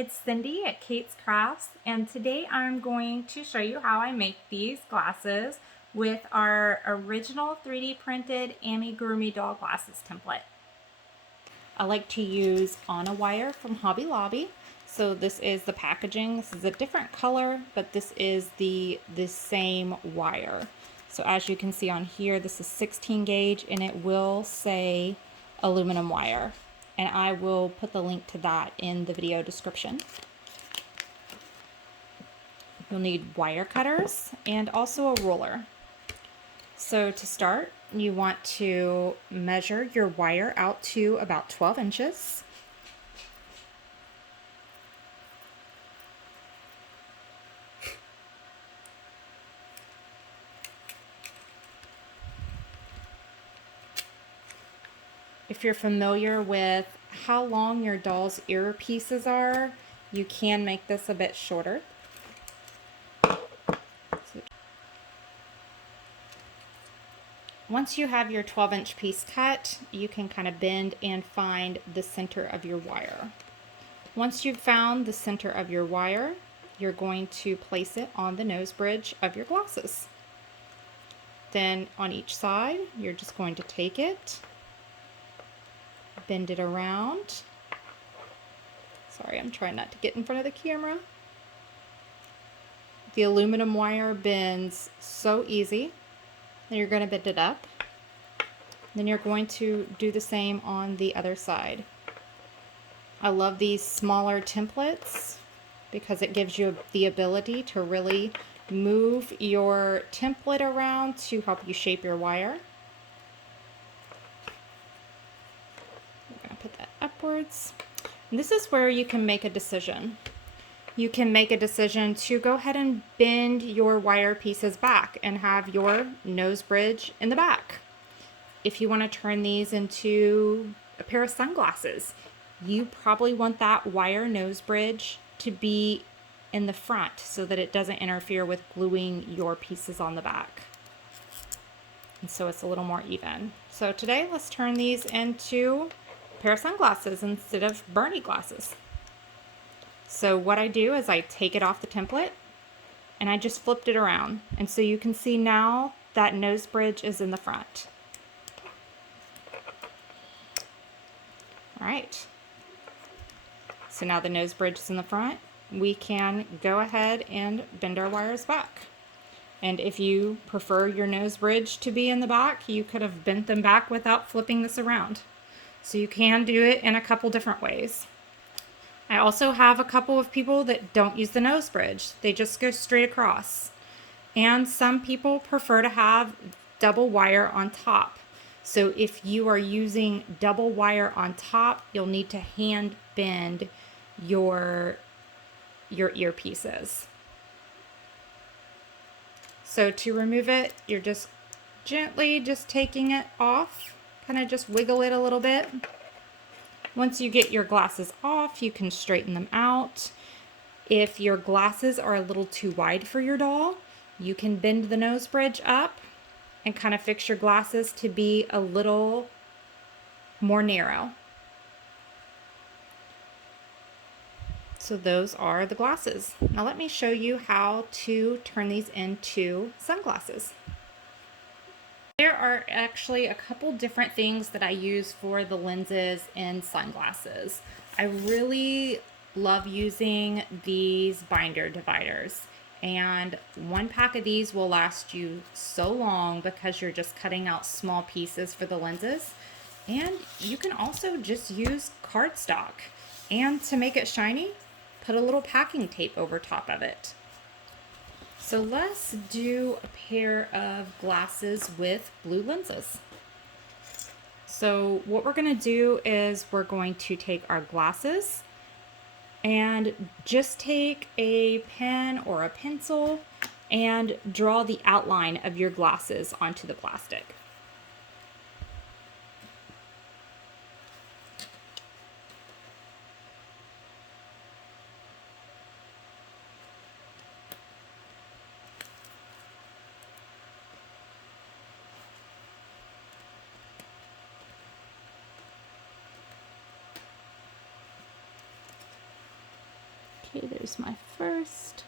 It's Cindy at Kate's Crafts, and today I'm going to show you how I make these glasses with our original 3D printed Amigurumi doll glasses template. I like to use on a wire from Hobby Lobby. So this is the packaging. This is a different color, but this is the same wire. So as you can see on here, this is 16 gauge and it will say aluminum wire. And I will put the link to that in the video description. You'll need wire cutters and also a ruler. So to start, you want to measure your wire out to about 12 inches. If you're familiar with how long your doll's earpieces are, you can make this a bit shorter. Once you have your 12-inch piece cut, you can kind of bend and find the center of your wire. Once you've found the center of your wire, you're going to place it on the nose bridge of your glasses. Then on each side, you're just going to take it, bend it around. Sorry, I'm trying not to get in front of the camera. The aluminum wire bends so easy. Then you're going to bend it up. Then you're going to do the same on the other side. I love these smaller templates because it gives you the ability to really move your template around to help you shape your wire. Put that upwards. And this is where you can make a decision. You can make a decision to go ahead and bend your wire pieces back and have your nose bridge in the back. If you want to turn these into a pair of sunglasses, you probably want that wire nose bridge to be in the front so that it doesn't interfere with gluing your pieces on the back. And so it's a little more even. So today, let's turn these into pair of sunglasses instead of Bernie glasses. So what I do is I take it off the template and I just flipped it around. And so you can see now that nose bridge is in the front. All right. So now the nose bridge is in the front. We can go ahead and bend our wires back. And if you prefer your nose bridge to be in the back, you could have bent them back without flipping this around. So you can do it in a couple different ways. I also have a couple of people that don't use the nose bridge. They just go straight across. And some people prefer to have double wire on top. So if you are using double wire on top, you'll need to hand bend your earpieces. So to remove it, you're just gently just taking it off. Kind of just wiggle it a little bit. Once you get your glasses off, you can straighten them out. If your glasses are a little too wide for your doll, you can bend the nose bridge up and kind of fix your glasses to be a little more narrow. So those are the glasses. Now let me show you how to turn these into sunglasses. There are actually a couple different things that I use for the lenses in sunglasses. I really love using these binder dividers, and one pack of these will last you so long because you're just cutting out small pieces for the lenses. And you can also just use cardstock, and to make it shiny, put a little packing tape over top of it. So let's do a pair of glasses with blue lenses. So what we're going to do is we're going to take our glasses and just take a pen or a pencil and draw the outline of your glasses onto the plastic. Okay, there's my first.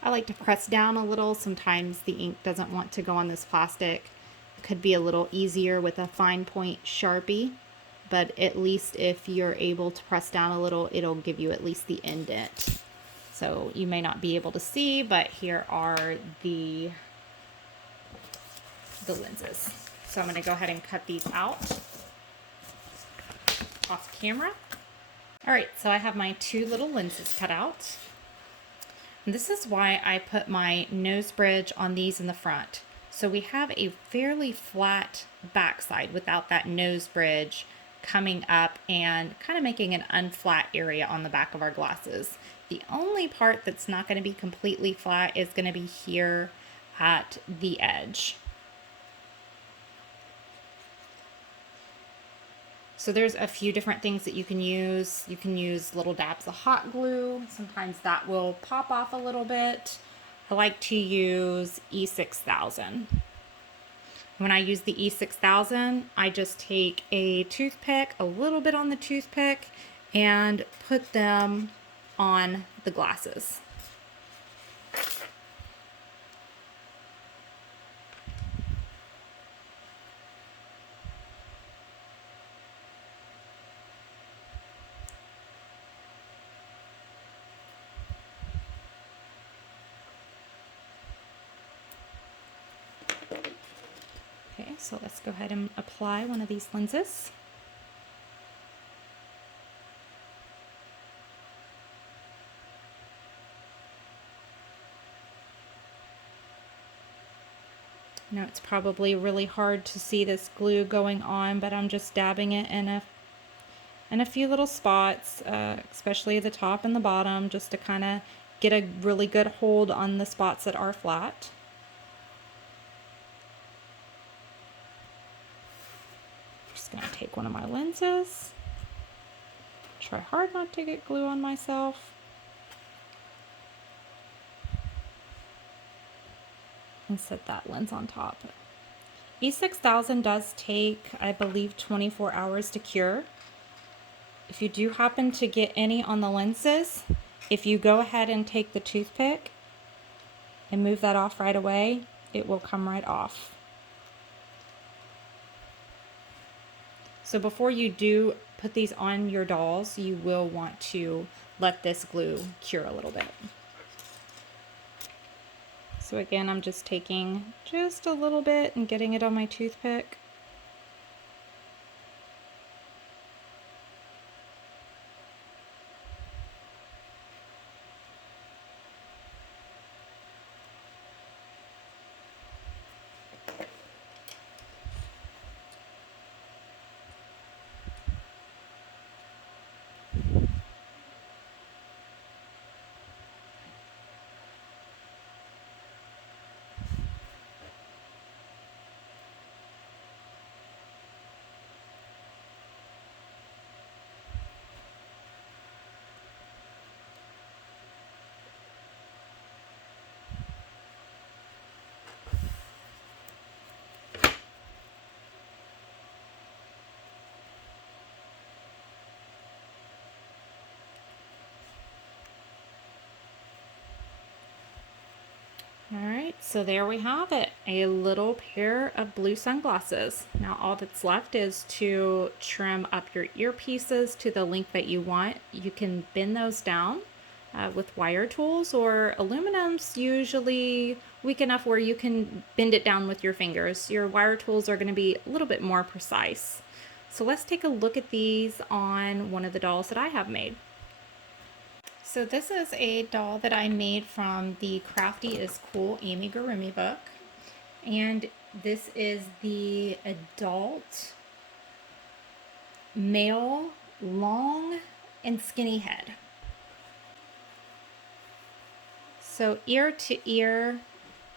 I like to press down a little. Sometimes the ink doesn't want to go on this plastic. It could be a little easier with a fine point Sharpie, but at least if you're able to press down a little, it'll give you at least the indent. So you may not be able to see, but here are the lenses. So I'm going to go ahead and cut these out off camera. All right, so I have my 2 little lenses cut out. And this is why I put my nose bridge on these in the front. So we have a fairly flat backside without that nose bridge coming up and kind of making an unflat area on the back of our glasses. The only part that's not going to be completely flat is going to be here at the edge. So there's a few different things that you can use. You can use little dabs of hot glue. Sometimes that will pop off a little bit. I like to use E6000. When I use the E6000, I just take a toothpick, a little bit on the toothpick, and put them on the glasses. Okay, so let's go ahead and apply one of these lenses. I know it's probably really hard to see this glue going on, but I'm just dabbing it in a few little spots, especially the top and the bottom, just to kind of get a really good hold on the spots that are flat. Just gonna take one of my lenses, try hard not to get glue on myself, and set that lens on top. E6000 does take, I believe, 24 hours to cure. If you do happen to get any on the lenses, if you go ahead and take the toothpick and move that off right away, it will come right off. So before you do put these on your dolls, you will want to let this glue cure a little bit. So again, I'm just taking just a little bit and getting it on my toothpick. All right, so there we have it, a little pair of blue sunglasses. Now all that's left is to trim up your earpieces to the length that you want. You can bend those down with wire tools, or aluminum's usually weak enough where you can bend it down with your fingers. Your wire tools are going to be a little bit more precise. So let's take a look at these on one of the dolls that I have made. So this is a doll that I made from the Crafty is Cool Amigurumi book. And this is the adult male long and skinny head. So ear to ear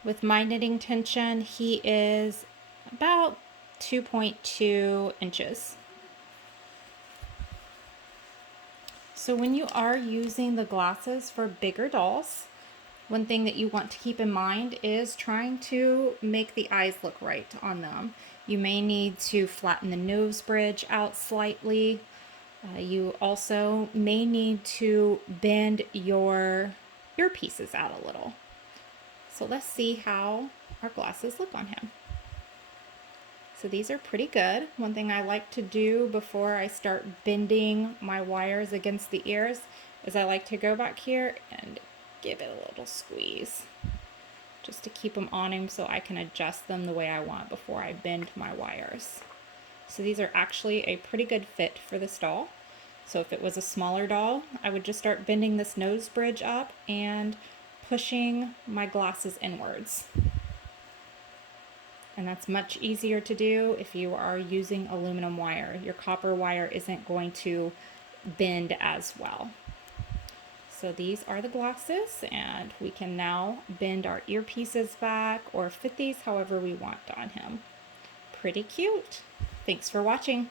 with my knitting tension, he is about 2.2 inches. So when you are using the glasses for bigger dolls, One thing that you want to keep in mind is trying to make the eyes look right on them. You may need to flatten the nose bridge out slightly. You also may need to bend your earpieces out a little. So let's see how our glasses look on him. So these are pretty good. One thing I like to do before I start bending my wires against the ears is I like to go back here and give it a little squeeze just to keep them on him so I can adjust them the way I want before I bend my wires. So these are actually a pretty good fit for this doll. So if it was a smaller doll, I would just start bending this nose bridge up and pushing my glasses inwards. And that's much easier to do if you are using aluminum wire. Your copper wire isn't going to bend as well. So these are the glasses, and we can now bend our earpieces back or fit these however we want on him. Pretty cute. Thanks for watching.